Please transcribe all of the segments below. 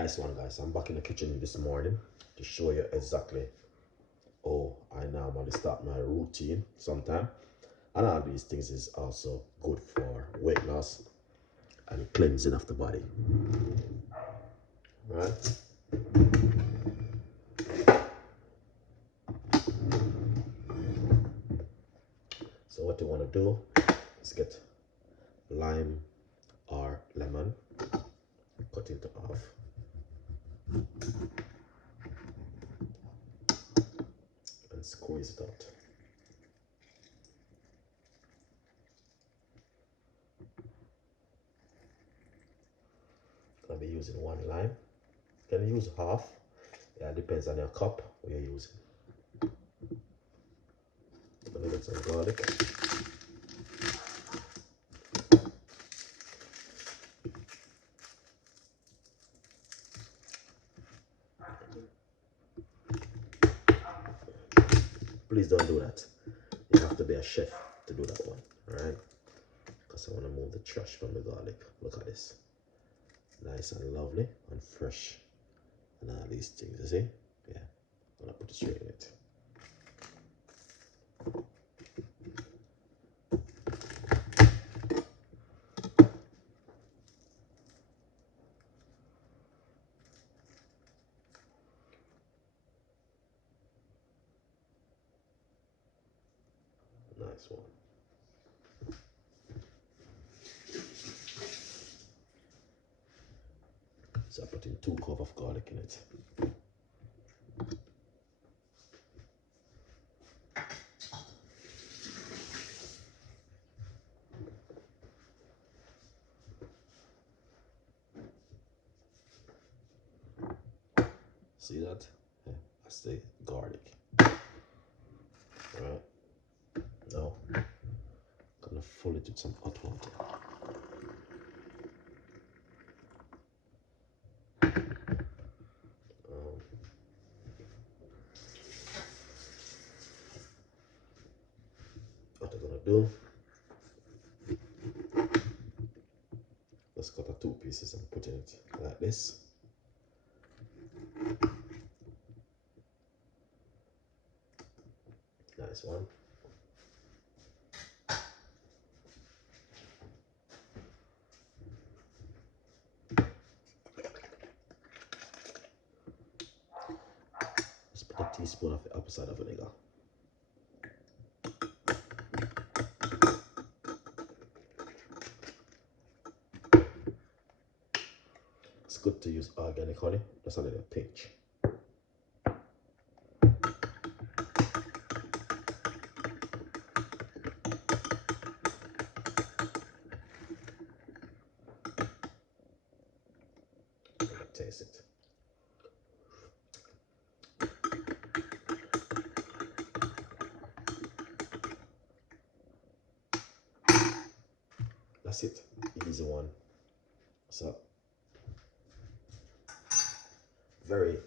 Nice one, guys. I'm back in the kitchen this morning to show you exactly how I normally start my routine sometime. And all these things is also good for weight loss and cleansing of the body. Right? So what you want to do is get lime or lemon, cut it off. And squeeze it out. I'll be using one lime. You can use half. Yeah, it depends on your cup what you're using. I'm gonna get some garlic. Please don't do that. You have to be a chef to do that one, alright? Because I want to move the trash from the garlic. Look at this. Nice and lovely and fresh. And all these things, you see? Yeah. I'm going to put it straight in it. Nice one. So I put in 2 cloves of garlic in it. See that? Yeah, that's the garlic. Alright. Now, I'm gonna fill it with some hot water. What I'm gonna do, let's cut the 2 pieces and put in it like this. Nice one. Let's put a teaspoon of the apple cider vinegar. It's good to use organic honey, just a little pinch. Taste it. That's it. Easy one. So very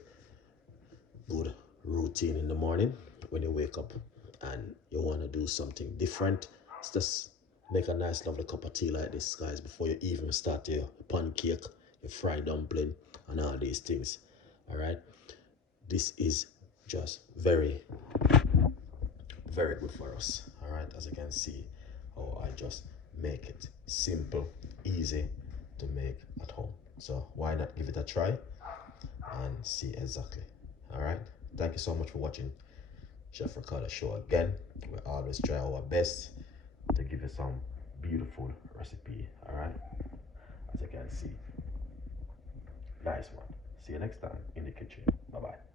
good routine in the morning when you wake up and you want to do something different. It's just make a nice lovely cup of tea like this, guys, before you even start your pancake, your fried dumpling and all these things. All right, this is just very good for us. All right, as you can see how I just make it simple, easy to make at home. So why not give it a try and see exactly. All right, thank you so much for watching Chef Ricardo show again. We always try our best to give you some beautiful recipe. All right, as you can see. Nice one. See you next time in the kitchen. Bye bye.